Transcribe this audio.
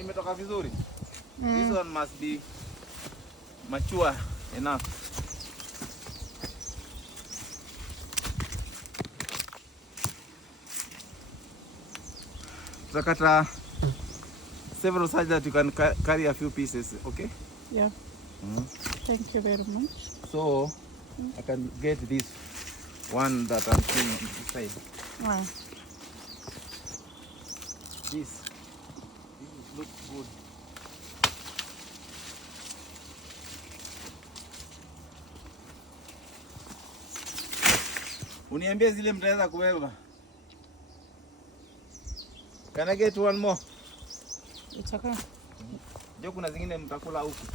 imetoka vizuri. This one must be mature enough. Tutakata several such that you can carry a few pieces, okay? Yeah. Thank you very much. So I can get this one that I'm seeing on this side. Wow. This looks good. Uniambie zile mtaweza kubeba. Can I get one more? It's okay. Jo, kuna zingine mtakula huku.